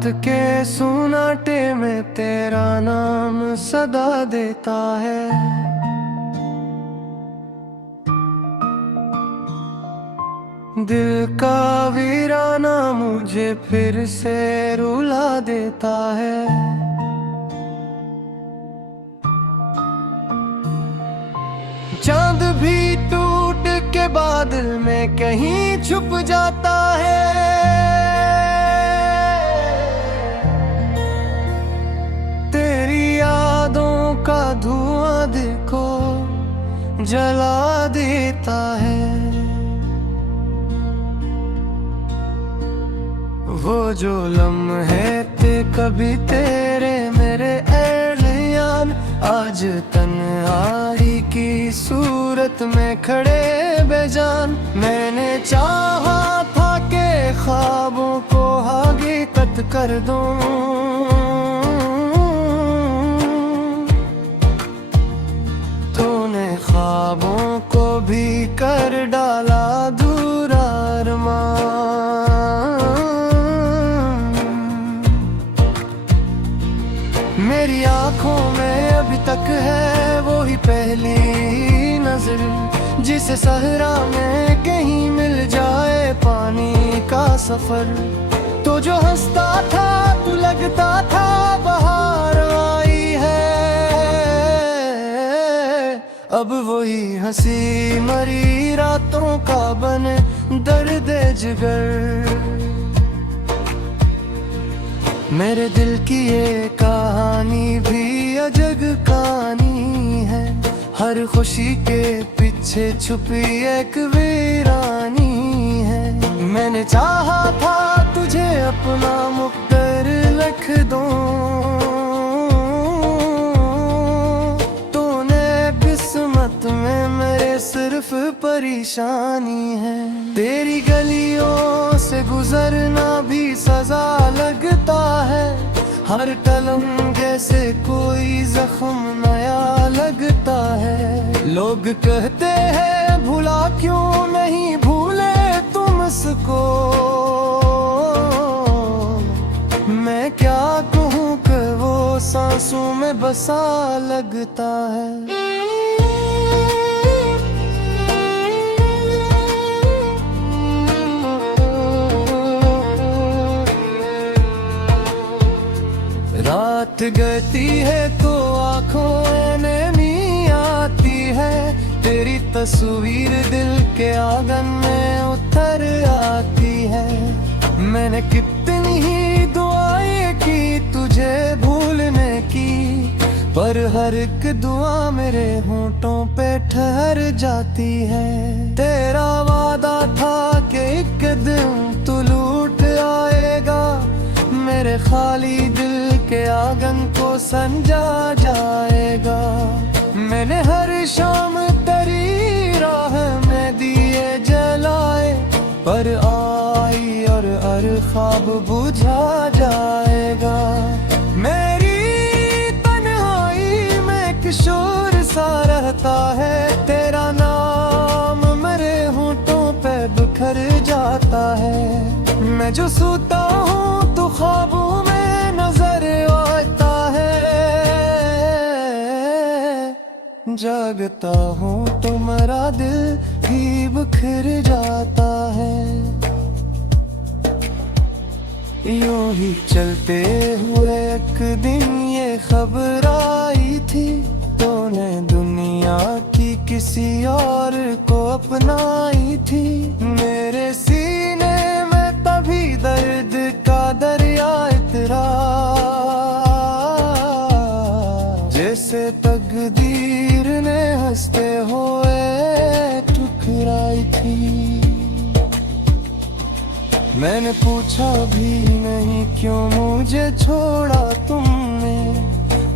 रात के सुनाटे में तेरा नाम सदा देता है। दिल का वीराना मुझे फिर से रुला देता है। चांद भी टूट के बादल में कहीं छुप जाता है। का धुआं देखो जला देता है। वो जो लम्हे थे कभी तेरे मेरे एलियान, आज तन्हाई की सूरत में खड़े बेजान। मैंने चाहा था कि ख्वाबों को हकीकत कर दूं, ख्वाबों को भी कर डाला दूर अरमान। मेरी आंखों में अभी तक है वो ही पहली नजर, जिसे सहरा में कहीं मिल जाए पानी का सफर। तो जो हंसता था तू लगता था बाहर आई है, अब वही हंसी मरी रातों का बने दर्द जिगर। मेरे दिल की ये कहानी भी अजब कहानी है, हर खुशी के पीछे छुपी एक वीरानी है। मैंने चाहा था तुझे अपना मुक़द्दर लिख दूं, में मेरे सिर्फ परेशानी है। तेरी गलियों से गुजरना भी सजा लगता है, हर कलम जैसे कोई जख्म नया लगता है। लोग कहते हैं भूला क्यों नहीं भूले तुम इसको, मैं क्या कहूँ कि वो सांसों में बसा लगता है। रात गती है तो आंखों में नी आती है, तेरी तस्वीर दिल के आंगन में उतर आती है। मैंने कितनी ही दुआएं की तुझे भूलने की, पर हर एक दुआ मेरे होंठों पे ठहर जाती है। तेरा वादा था कि एक दिन तू लौट आएगा, मेरे खाली दिल के आंगन को संजा जाएगा। मैंने हर शाम तेरी राह में दिए जलाए, पर आई और हर ख्वाब बुझा जाएगा। मेरी तन्हाई में किशोर सा रहता है, तेरा नाम मेरे होंठों पे बिखर जाता है। मैं जो सोता हूँ तो ख्वाबों में नजर आता है, जागता हूँ तो मेरा दिल ही बिखर जाता है। यूं ही चलते हुए एक दिन ये खबर आई थी, तूने दुनिया की किसी और को अपनाई थी। मेरे सीने में तभी दर्द का दरिया इतरा, जैसे तकदीर ने हंसते हुए ठुकराई थी। मैंने पूछा भी नहीं क्यों मुझे छोड़ा तुमने,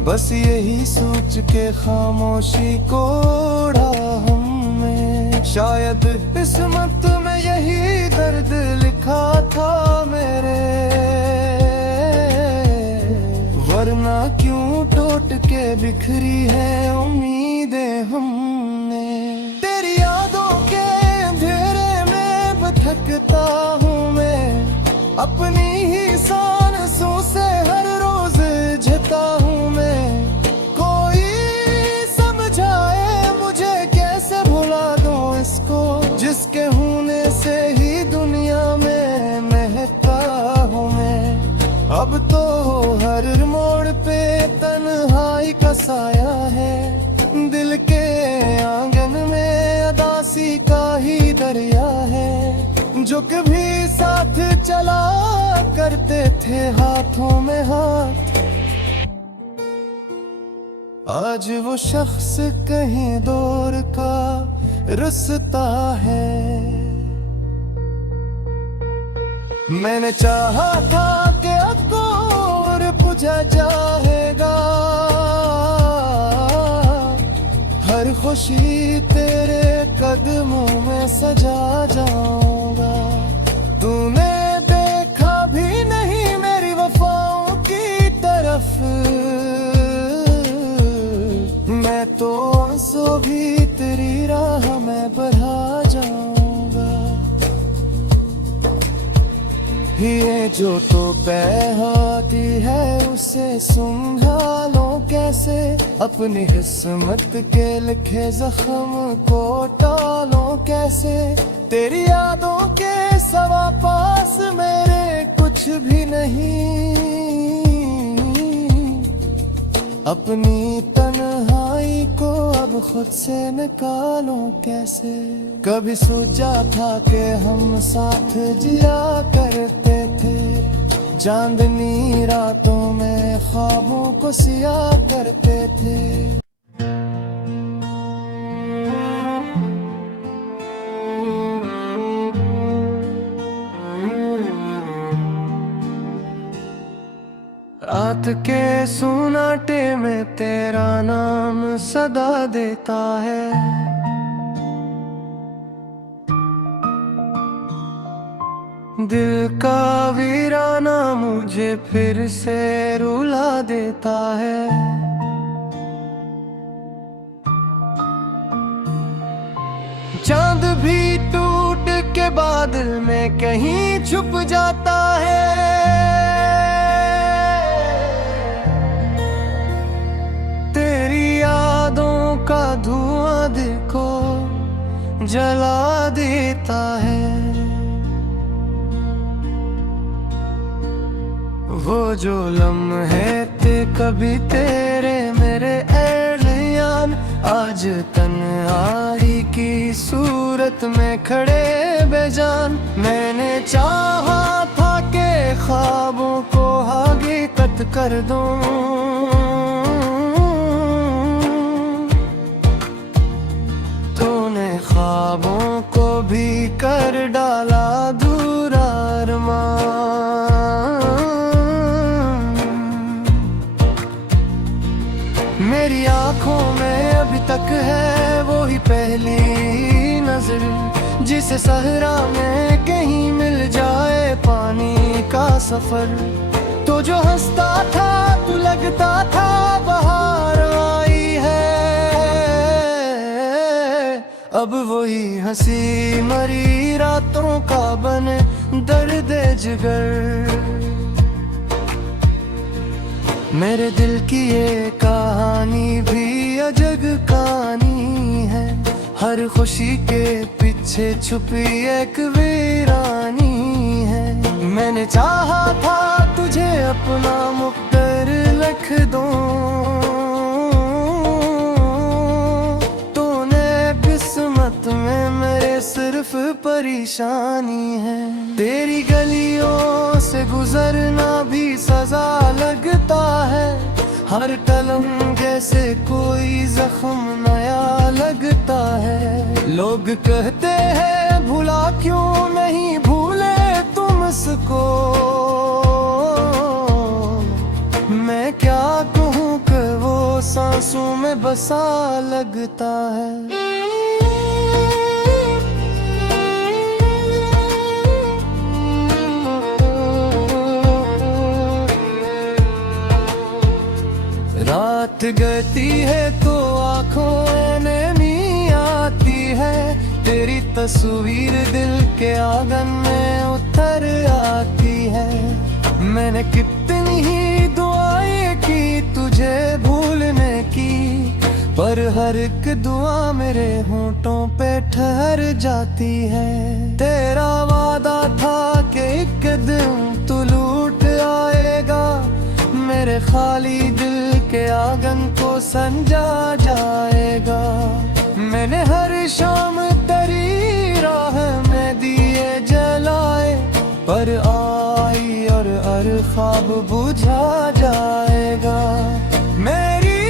बस यही सोच के खामोशी को ओढ़ा हमने। शायद किस्मत में यही दर्द लिखा था मेरे, वरना क्यों टूट के बिखरी है उम्मीदें हमने। तेरी यादों के अंधेरे में भटकता हूँ मैं, अपनी ही सांसों तन्हाई का साया है, दिल के आंगन में अदासी का ही दरिया है। जो कभी साथ चला करते थे हाथों में हाथ, आज वो शख्स कहीं दूर का रुसता है। मैंने चाहा था कि अब और बुझा जाएगा, हर खुशी तेरे कदमों में सजा जाऊंगा। तूने देखा भी नहीं मेरी वफाओं की तरफ, मैं तो आंसू भी तेरी राह में बढ़ा जाऊंगा। ये जो तो बहती है उसे संभालो कैसे, अपनी किस्मत के लिखे जख्म को टालो कैसे। तेरी यादों के सवा पास मेरे कुछ भी नहीं, अपनी तन्हाई को अब खुद से निकालो कैसे। कभी सोचा था कि हम साथ जिया करते थे, चांदनी रातों में ख्वाबों को सिया करते थे। रात के सुनाटे में तेरा नाम सदा देता है, दिल का वीराना मुझे फिर से रुला देता है। चांद भी टूट के बादल में कहीं छुप जाता है, का धुआं दिल को जला देता है। वो जो लम्हे थे कभी तेरे मेरे एलियान, आज तन्हाई की सूरत में खड़े बेजान। मैंने चाहा था कि ख्वाबों को हकीकत कर दूं, ख्वाबों को भी कर डाला दूर अरमान। मेरी आंखों में अभी तक है वो ही पहली नजर, जिसे सहरा में कहीं मिल जाए पानी का सफर। तो जो हंसता था तू लगता था बाहर आई है, अब वही हंसी मरी रातों का बने दर्द जिगर। मेरे दिल की ये कहानी भी अजब कहानी है, हर खुशी के पीछे छुपी एक वीरानी है। मैंने चाहा था तुझे अपना मुख्तर लिख दूं, में मेरे सिर्फ परेशानी है। तेरी गलियों से गुजरना भी सजा लगता है, हर कलम जैसे कोई जख्म नया लगता है। लोग कहते हैं भूला क्यों नहीं भूले तुम इसको, मैं क्या कहूँ कि वो सांसों में बसा लगता है। रात गती है तो आंखों में नी आती है, तेरी तस्वीर दिल के आंगन में उतर आती है। मैंने कितनी ही दुआएं की तुझे भूलने की, पर हर एक दुआ मेरे होंठों पे ठहर जाती है। तेरा वादा था कि एक दिन तू लौट आएगा, मेरे खाली दिल के आंगन को संजा जाएगा। मैंने हर शाम तेरी राह में दिए जलाए, पर आई और हर ख्वाब बुझा जाएगा। मेरी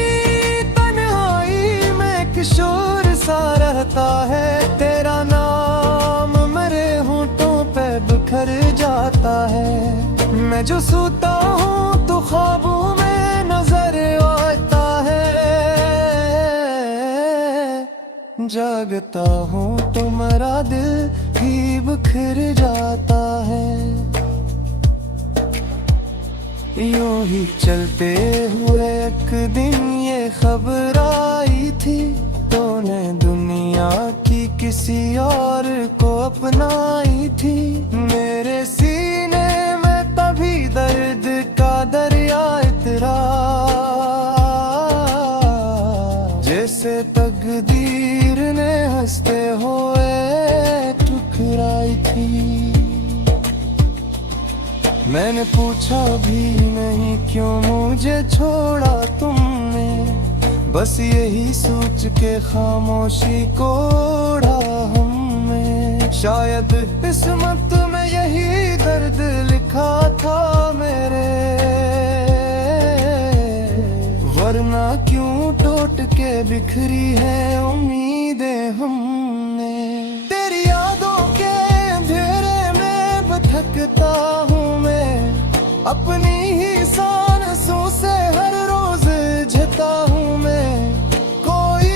तन्हाई में किशोर सा रहता है, तेरा नाम मेरे होंठों पे बिखर जाता है। मैं जो सोता हूँ तो ख्वाबों में नजर आता है, जागता हूँ तो मेरा दिल ही बिखर जाता है। यूं ही चलते हुए एक दिन ये खबर आई थी, तूने दुनिया की किसी और को अपनाई थी। मेरे सीने में तभी दर्द का दरिया इतरा, जैसे तकदीर ने हंसते हुए ठुकराई थी। मैंने पूछा भी नहीं क्यों मुझे छोड़ा तुमने, बस यही सोच के खामोशी को ओढ़ा हमने। शायद किस्मत में यही दर्द लिखा था मेरे, वरना क्यों टूट के बिखरी है उम्मीदें हमने। तेरी यादों के अंधेरे में भटकता हूँ मैं, अपनी ही सांसों से हर रोज झता हूँ मैं। कोई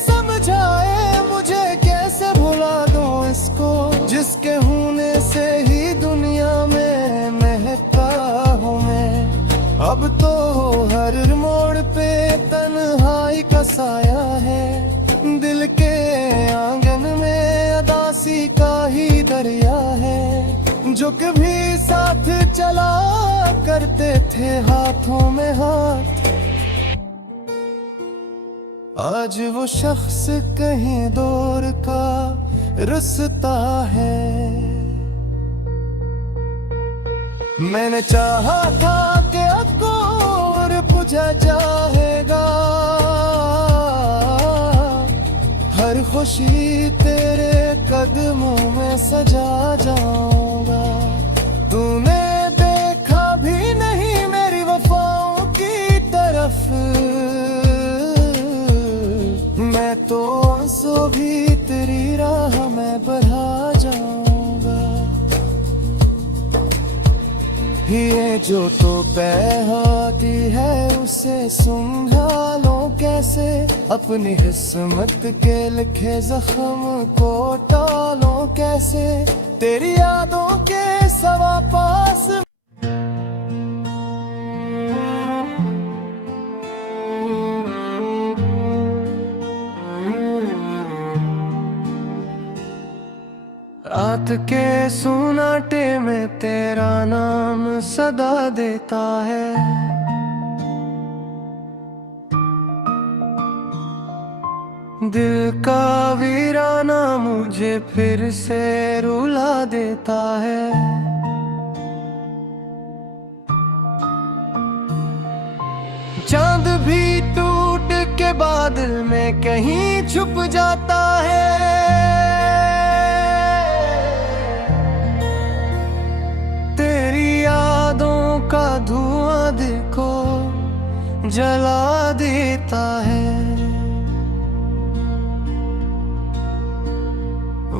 समझाए मुझे कैसे भुला दूँ इसको, जिसके होने से ही दुनिया में महकता हूँ मैं। अब तो हर मोड़ पे तन्हाई का साया है, दिल के आंगन में अदासी का ही दरिया है। जो कभी साथ चला करते थे हाथों में हाथ, आज वो शख्स कहीं दूर का रुसता है। मैंने चाहा था कि अब और बुझा जाएगा, हर खुशी तेरे कदमों में सजा जाऊंगा। तूने देखा भी नहीं मेरी वफाओं की तरफ, मैं तो आंसू भी तेरी राह में बढ़ा जाऊंगा। ये जो तो बहती है उसे संभालो कैसे, अपनी किस्मत के लिखे जख्म को टालो कैसे। तेरी यादों के सवा पास रात के सुनाटे में तेरा नाम सदा देता है। दिल का वीराना मुझे फिर से रुला देता है। चांद भी टूट के बादल में कहीं छुप जाता है। का धुआं दिल को जला देता है।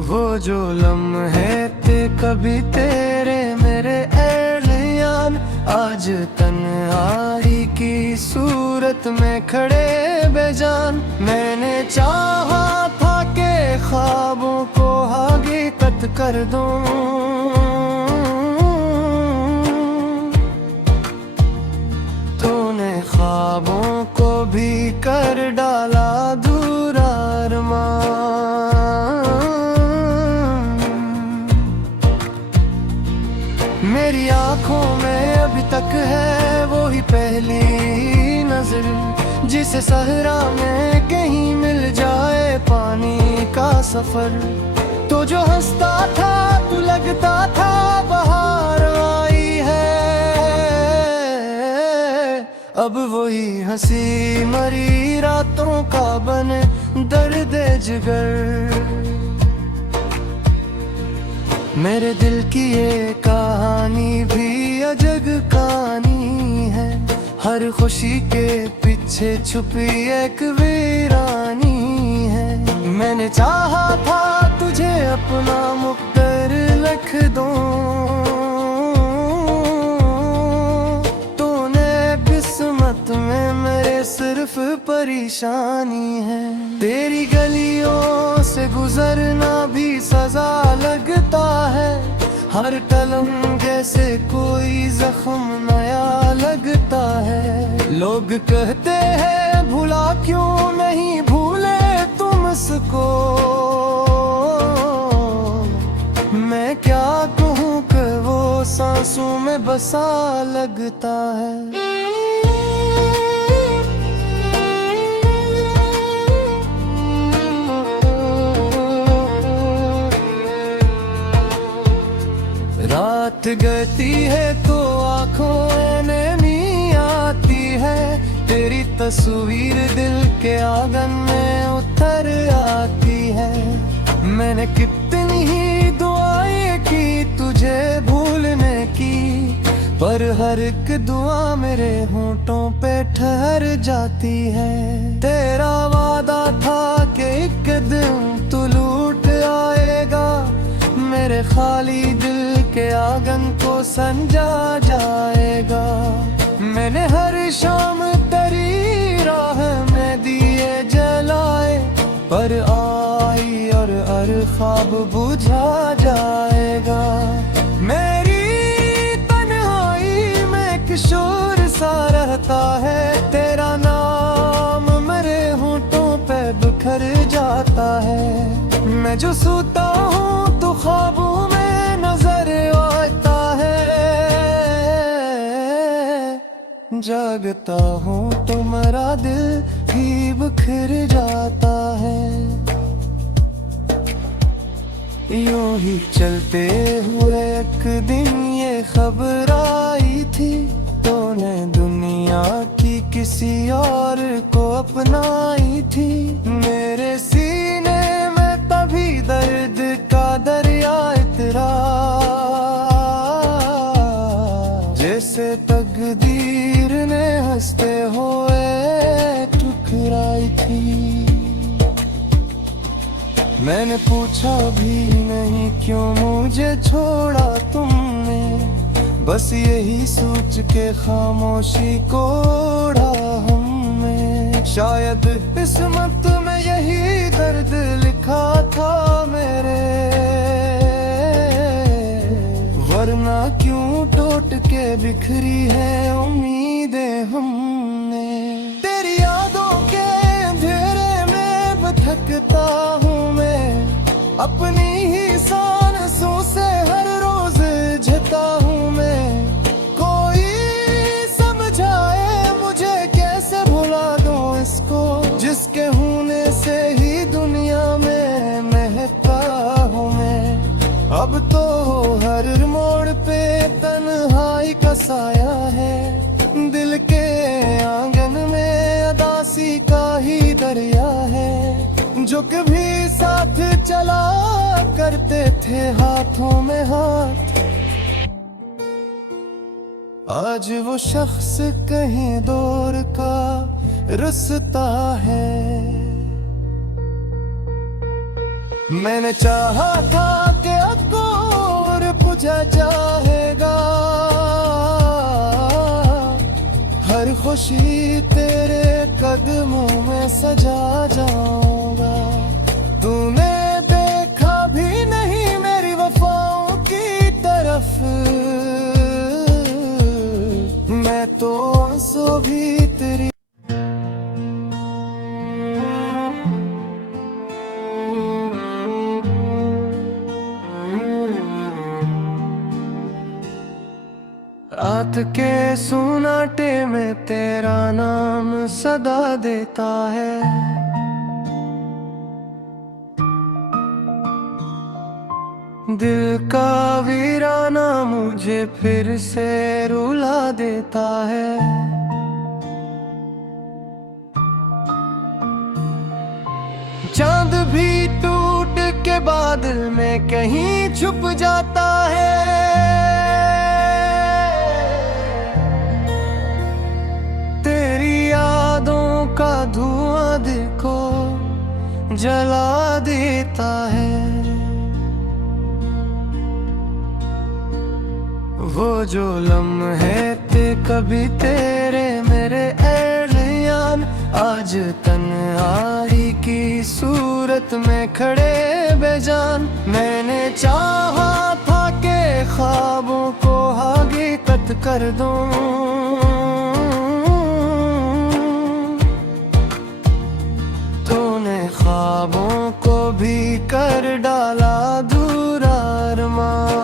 वो जो लम्हे थे कभी तेरे मेरे एलियान, आज तन्हाई की सूरत में खड़े बेजान। मैंने चाहा था कि ख्वाबों को हकीकत कर दूं, ख्वाबों को भी कर डाला अधूरा अरमान। मेरी आंखों में अभी तक है वो ही पहली नजर, जिसे सहरा में कहीं मिल जाए पानी का सफर। तो जो हंसता था तू लगता था बाहर आई है, अब वही हंसी मरी रातों का बने दर्द जिगर। मेरे दिल की ये कहानी भी अजब कहानी है, हर खुशी के पीछे छुपी एक वीरानी है। मैंने चाहा था तुझे अपना मुक्तर लिख दूं, तूने किस्मत में मेरे सिर्फ परेशानी है। तेरी गलियों से गुजरना भी सजा लगता है, हर कलम जैसे कोई जख्म नया लगता है। लोग कहते हैं भुला क्यों नहीं भूले तुम इसको, मैं क्या कहूँ कि वो सांसों में बसा लगता है। रात गती है तो आंखों में नींद आती है, तेरी तस्वीर दिल के आंगन में उतर आती है। मैंने कितनी ही दुआएं की तुझे भूलने की, पर हर एक दुआ मेरे होंठों पे ठहर जाती है। तेरा वादा था कि एक दिन तू लौट आएगा, मेरे खाली दिल के आंगन को संजा जाएगा। मैंने हर शाम तेरी राह में दिए जलाए, पर आई और हर ख्वाब बुझा जाएगा। मेरी तन्हाई में किशोर सा रहता है, तेरा नाम मेरे होंठों पे बिखर जाता है। मैं जो सोता हूँ तो ख्वाबों में नजर आता है, जागता हूँ तो मेरा दिल ही बिखर जाता है। यूं ही चलते हुए एक दिन ये खबर आई थी, तूने दुनिया की किसी और को अपनाई थी। मेरे सीने में तभी दर्द का दरिया इतरा, जैसे तकदीर ने हंसते हुए ठुकराई थी। मैंने पूछा भी नहीं क्यों मुझे छोड़ा तुमने, बस यही सोच के खामोशी को ओढ़ा हमने। शायद किस्मत में यही दर्द लिखा था मेरे, वरना क्यों टूट के बिखरी है उम्मीदें हमने। तेरी यादों के अंधेरे में भटकता हूँ मैं, अपनी ही सांसों से हर रोज झता हूँ मैं। कोई समझाए मुझे कैसे भुला दूँ इसको, जिसके होने से ही दुनिया में महकता हूँ मैं। अब तो हर मोड़ पे तन्हाई का साया है, दिल के आंगन में अदासी का ही दरिया है। जो कभी साथ चला करते थे हाथों में हाथ, आज वो शख्स कहीं दूर का रुसता है। मैंने चाहा था कि अब और बुझा जाएगा, हर खुशी तेरे कदमों में सजा जाऊंगा। तूने देखा भी नहीं मेरी वफाओं की तरफ, मैं तो आंसू भी तेरी रात के सुनाटे में तेरा नाम सदा देता है। दिल का वीराना मुझे फिर से रुला देता है। चांद भी टूट के बादल में कहीं छुप जाता है। तेरी यादों का धुआं दिल को जला देता है। वो जो लम्हे थे कभी तेरे मेरे एलियान, आज तन्हाई की सूरत में खड़े बेजान। मैंने चाहा था कि ख्वाबों को हकीकत कर दूं, तूने ख्वाबों को भी कर डाला अधूरा अरमान।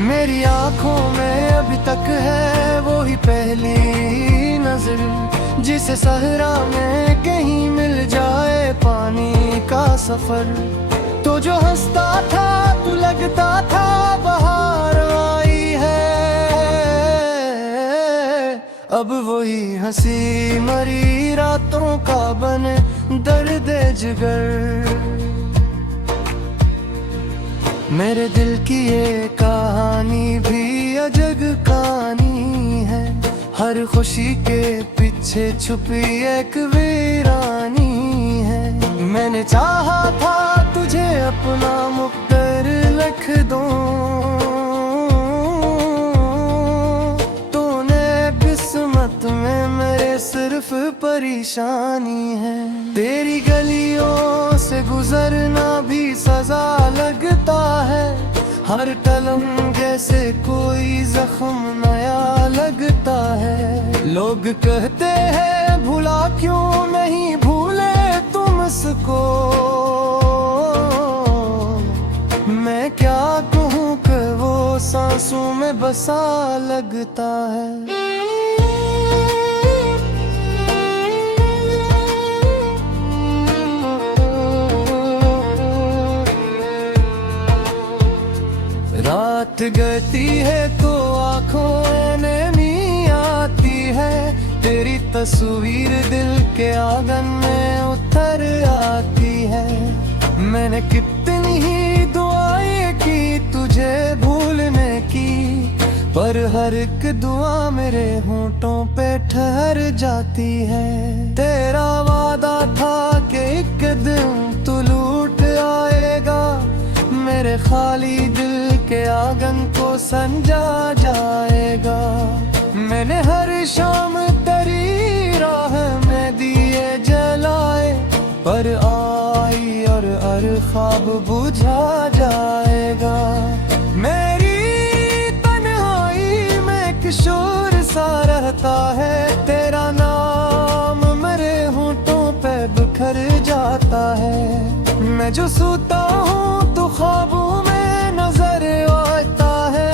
मेरी आंखों में अभी तक है वो ही पहली नजर, जिसे सहरा में कहीं मिल जाए पानी का सफर। तो जो हंसता था तू लगता था बाहर आई है, अब वही हंसी मरी रातों का बने दर्द जिगर। मेरे दिल की ये कहानी भी अजब कहानी है, हर खुशी के पीछे छुपी एक वीरानी है। मैंने चाहा था तुझे अपना मुक्तर लिख दूं, तूने किस्मत में मेरे सिर्फ परेशानी है। तेरी गलियों से गुजरना भी सजा लगता है, हर कलम जैसे कोई जख्म नया लगता है। लोग कहते हैं भूला क्यों नहीं भूले तुम इसको, मैं क्या कहूँ कि वो सांसों में बसा लगता है। रात गती है तो आंखों में नींद आती है, तेरी तस्वीर दिल के आंगन में उतर आती है। मैंने कितनी ही दुआएं की तुझे भूलने की, पर हर एक दुआ मेरे होंठों पे ठहर जाती है। तेरा वादा था कि एक दिन तू लौट आएगा, मेरे खाली दिल के आंगन को संजा जाएगा। मैंने हर शाम तेरी राह में दिए जलाए, पर आई और हर ख्वाब बुझा जाएगा। मेरी तन्हाई में किशोर सा रहता है, तेरा नाम मेरे होंठों पे बिखर जाता है। मैं जो सोता हूँ तो ख्वाबों में नजर आता है,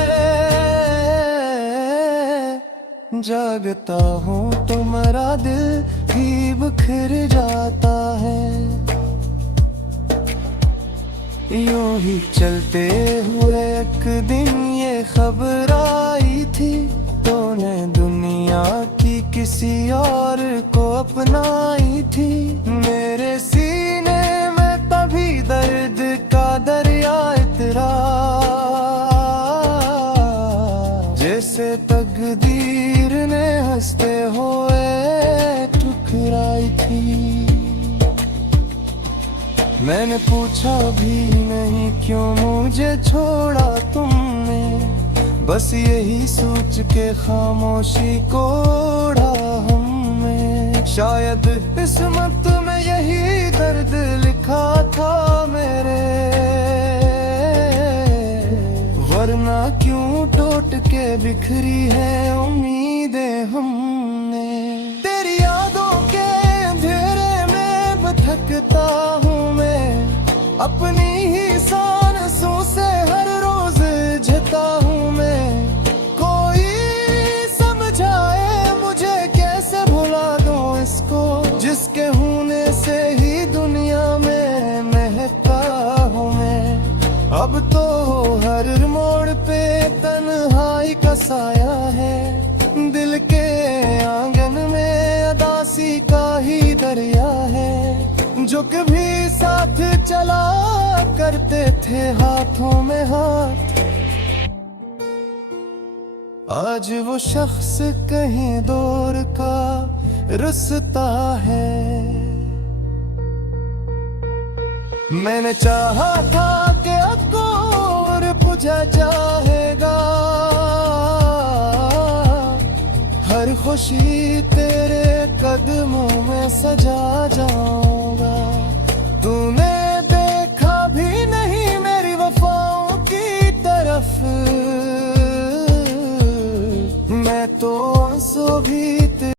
जागता हूँ तो मेरा दिल भी बिखर जाता है। यूं ही चलते हुए एक दिन ये खबर आई थी, तूने दुनिया की किसी और को अपनाई थी। मेरे सीने में तभी दर्द का दरिया इतरा, जैसे तकदीर ने हंसते हुए ठुकराई थी। मैंने पूछा भी नहीं क्यों मुझे छोड़ा तुमने, बस यही सोच के खामोशी को ओढ़ा हमने। शायद किस्मत में यही दर्द लिखा था मेरे, वरना क्यों टूट के बिखरी है उम्मीदें हमने। तेरी यादों के अंधेरे में भटकता हूँ मैं, अपनी ही सांसों से हर रोज जता हूँ मैं। कोई समझाए मुझे कैसे भुला दूँ इसको, जिसके होने से ही दुनिया में महकता हूँ मैं। अब तो हर मोड़ पे तन्हाई का साया है, दिल के आंगन इश्क भी साथ चला करते थे हाथों में हाथ। आज वो शख्स कहीं दूर का रुसता है। मैंने चाहा था कि अकोर बुझा जाएगा, हर खुशी तेरे कदमों में सजा जाऊं।